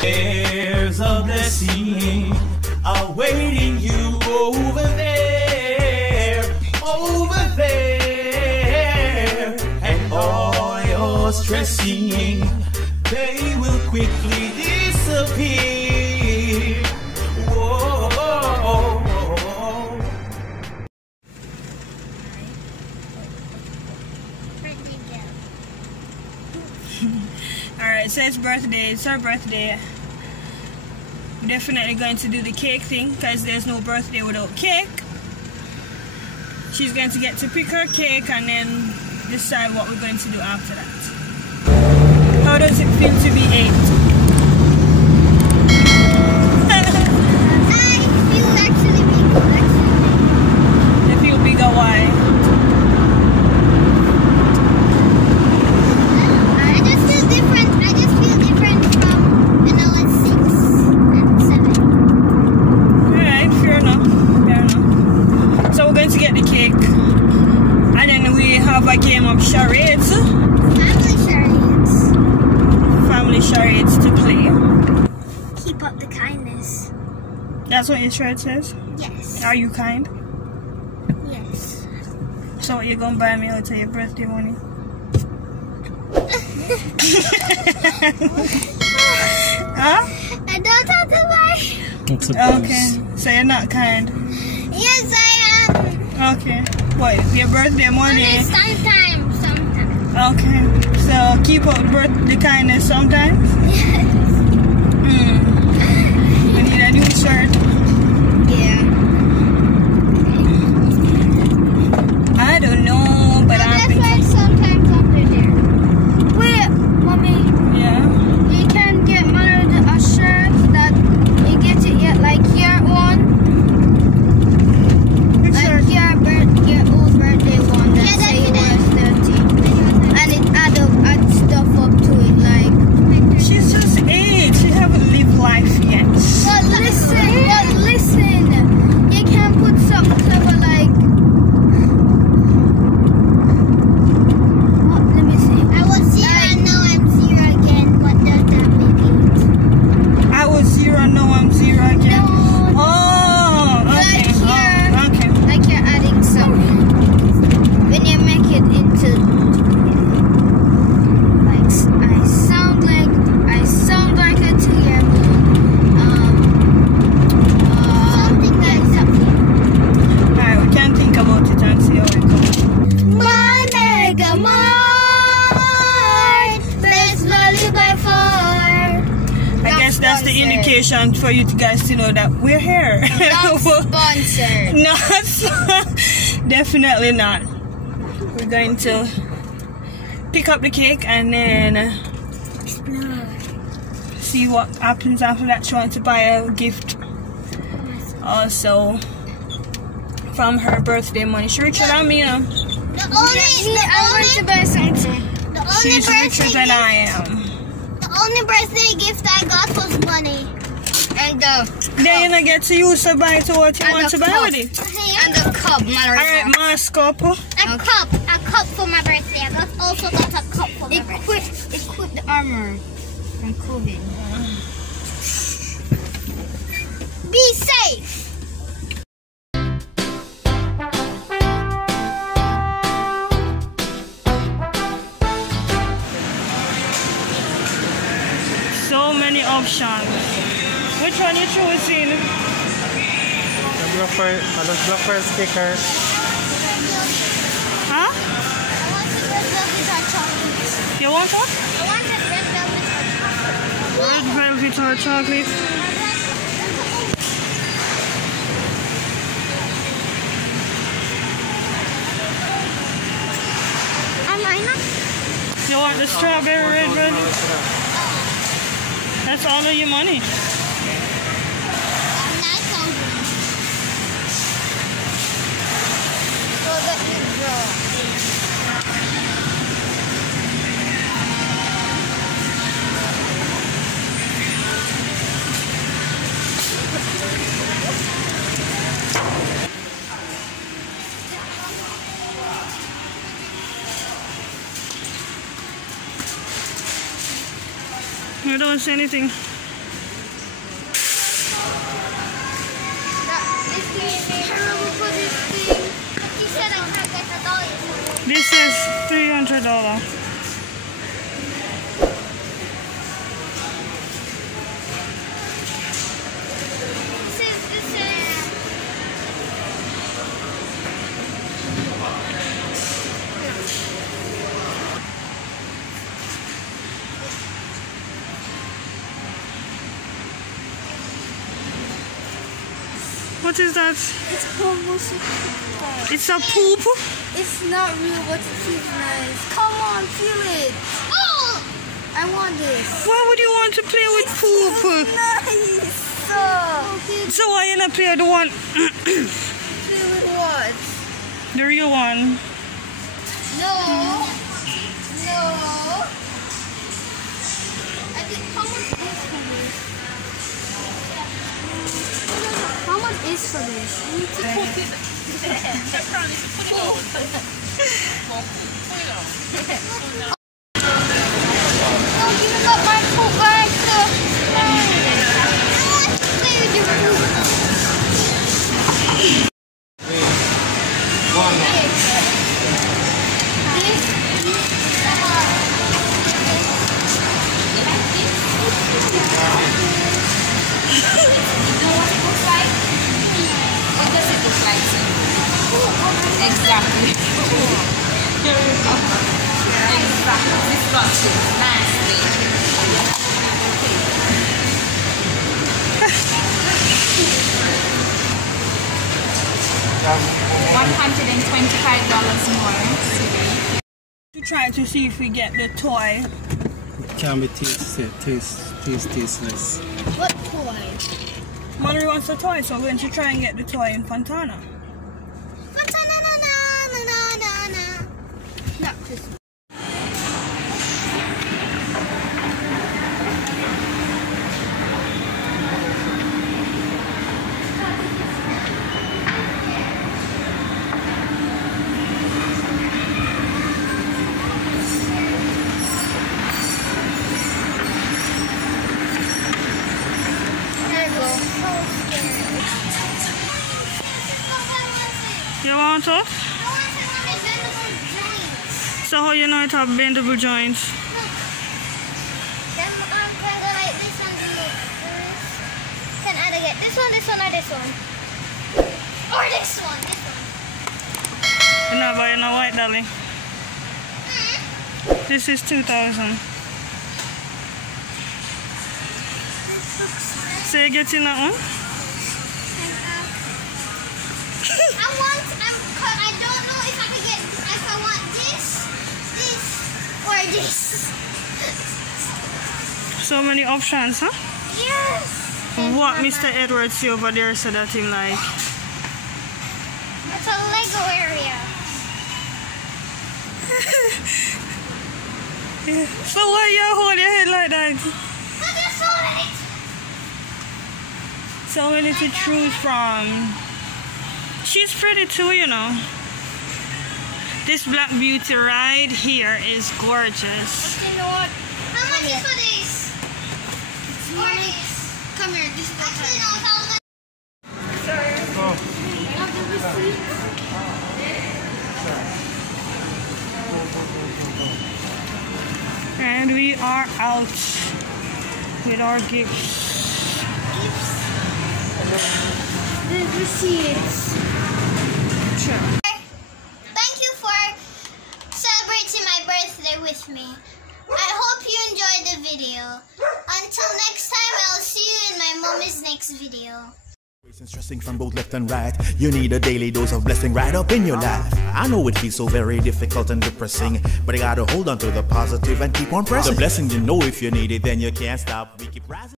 There's a blessing awaiting you over there, and all your stressing, they will quickly disappear. Whoa. Alright, so it's birthday. It's her birthday. We're definitely going to do the cake thing because there's no birthday without cake. She's going to get to pick her cake and then decide what we're going to do after that. How does it feel to be 8? I feel actually bigger. You feel bigger, why? To get the cake, and then we have a game of charades. Family charades to play. Keep up the kindness. That's what your shirt says? Yes. Are you kind? Yes. So what you gonna buy me out of your birthday money? Huh? I don't have to buy. Okay, so you're not kind. Yes, I am. Okay. What? Your birthday money? Only sometimes. Okay. So keep up the kindness sometimes? Yes. I need a new shirt. Yeah. I don't know, but I think like sometimes under there. Wait, mommy. Yeah. You can get a shirt that you get it yet like year one. Your old birthday one that say you was 13, and it add stuff up to it like. She's just 8. She haven't lived life yet. But listen, you can put something clever like. What? Let me see. I was 0 and now I'm 0 again. What does that mean? I was 0 and now I'm 0 again. No. Oh, okay. Okay. Like you're adding something. When you make it into like I sound like a 2-year-old. Something like something. Alright, we can think about it and see how it goes. My Mega Mart, best value by far. I guess that's the indication for you guys to know that we're here. Not sponsored. Not definitely not. We're going to pick up the cake and then Explore. see what happens after that. She wants to buy a gift also from her birthday money. She's richer than me, you know. I want to buy something. She's richer than I am. The only birthday gift I got was money. And the Then you don't get to use to buy to what you want to buy with it. And the cup, Alright, Mascop. A cup for my birthday. I also got a cup for my birthday. Equip the armor from COVID. Be safe. So many options. Which one you choosing? The first sticker. Huh? I want the red velvet hot chocolate. You want what? I want the red velvet hot chocolate. Red velvet or chocolate? You want the strawberry red velvet? That's all of your money. I don't see anything. This is $300. What is that? It's almost It's a poop? It's not real, but it feels nice. Come on, feel it. Oh! I want this. Why would you want to play with poop? Nice. So why you not play the one? Play with what? The real one. No. No. I think how much is for this? How much is for this? I need to put it. Oh, you got my poop bag stuff. Play with your poop. Exactly. This box is nasty. $125 more. To try to see if we get the toy. It can be tasteless. What toy? Mother wants a toy, so we're going to try and get the toy in Fontana. Not Christmas. You want it? So how you know it have bendable joints? Can either get this one, or this one. Or this one, You're not buying a white dolly. This is 2,000. So you getting that one? I don't know if I can get, if I want this, or this. So many options, huh? Yes. What Mr. Edwards see over there said that him like? It's a Lego area. So why you hold your head like that? But there's so many. So many to choose from. She's pretty too, you know. This Black Beauty right here is gorgeous. You know what? How much is for this? Or this? Come here, this is the time. Sorry. Oh. You have the receipt? And we are out with our gifts. The receipts. Sure. Thank you for celebrating my birthday with me. I hope you enjoyed the video. Until next time, I'll see you in my mommy's next video. Stressing from both left and right. You need a daily dose of blessing right up in your life. I know it feels so very difficult and depressing, but you gotta hold on to the positive and keep on pressing. The blessing, you know, if you need it, then you can't stop. We keep rising.